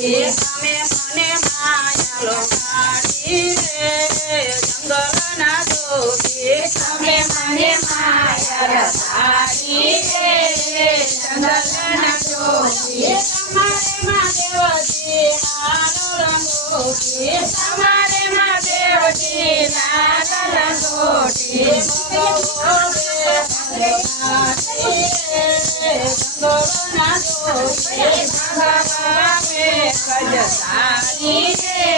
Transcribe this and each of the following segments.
જોગી તમે મને માયાલો કાઢી રે જંગલના જોગી તમે મને માયાલો કાઢી રે જંગલના જોગી તમારે મહાદેવજી નાનો રંગોટી તમારે મહાદેવજી નાનો રંગોટી જંગલના જોગી ભગવાને કજસારી રે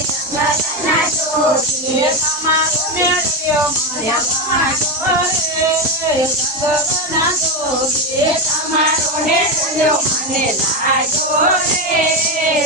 જંગલના જોગી તમારો મેળવ્યો મને માજો રે જંગલના જોગી તમારો મેળવ્યો મને લાજો રે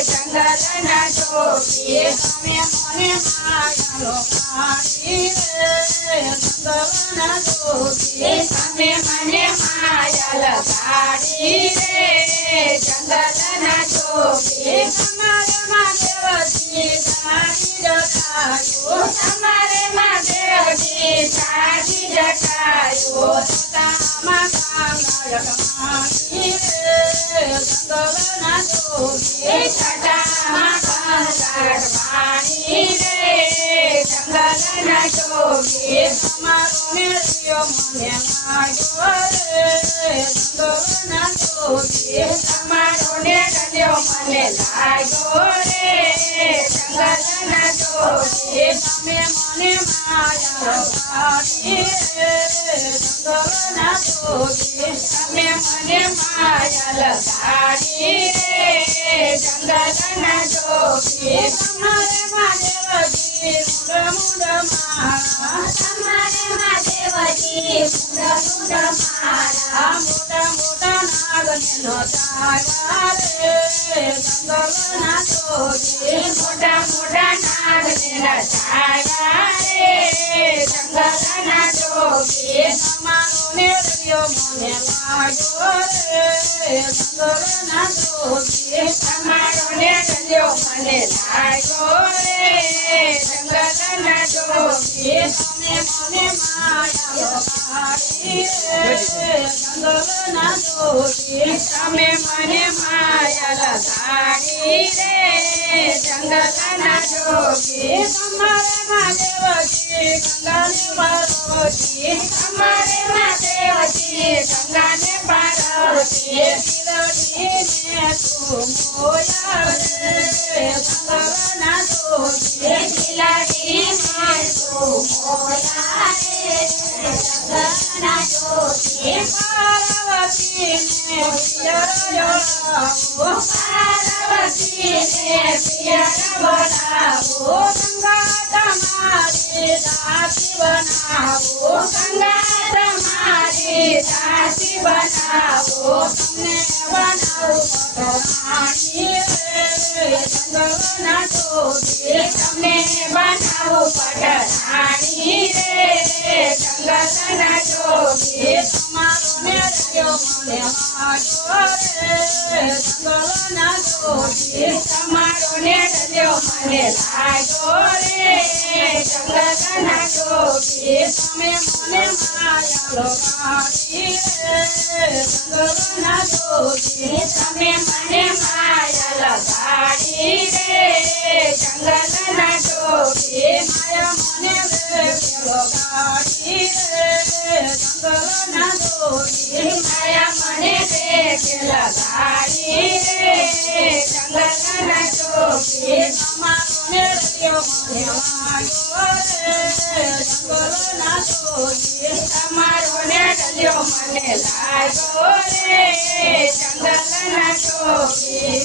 જંગલના જોગી તમે મને માયાલો કાઢી રે જંગલના જોગી તમે મને માયાલો કાઢી રે જંગલના જોગી તમારે મહાદેવજી સાજી જટાયો તમારે મહાદેવજી સાજી જટાયો તામાં કાંગળ કમાણી રે જંગલના જોગી જટામાં કાંગળ પાણી રે જંગલના જોગી તમારો મેળવ્યો મને માજો રે જંગલના જોગી તમારો મેળવ્યો મને લાગ્યો રે જંગલના જોગી તમે મને માયાલો કાઢી રે જંગલના જોગી તમે મને માયાલો કાઢી રે જંગલના જોગી તમારે મહાદેવજી મુંડ મારા તમારે મહાદેવજી મુંડ મારા મોટા મોટા નાગને નોતાયા રે જંગલના જોગી મોટા મોટા નાગને નચાયા રે જંગલના જોગી તમારો મેળવ્યો મને લાગ્યો રે જંગલના જોગી તમારો મેળવ્યો મને લાગ્યો રે જંગલના જોગી તમે મને માયાલો કાઢી રે જંગલના જોગી તમે મને માયાલો કાઢી રે જંગલના જોગી તમારે મહાદેવજી ગંગાને પાર્વતી તમારે મહાદેવજી ગંગાને પાર્વતી દિલડીને તું મોયા રે જંગલના જોગી દિલડીને તું મોયા રે જંગલના જોગી પાર્વતીને પિયર પાર્વતીને પિયર બનાવો ગંગા તમારી દાસી બનાવો ગંગા તમારી દાસી બનાવો તમને બનાવું પટરાણી રે જંગલના જોગી તમને બનાવું પટરાણી રે જંગલના જોગી તમારો મેળવ્યો મને માજો રે જંગલના જોગી તમારો મેળવ્યો મને લાગ્યો રે જંગલના જોગી તમે મને માયાલો કાઢી રે જંગલના જોગી તમે મને માયાલો કાઢી રે જંગલના જોગી માયા મને પેલો કાઢી રે જંગલના જોગી માયા મને પેલો કાઢી રે જંગલના જોગી તમારો મેળવ્યો મને લાગ્યો રે જંગલના જોગી તમારો મેળવ્યો મને લાગ્યો રે જંગલના જોગી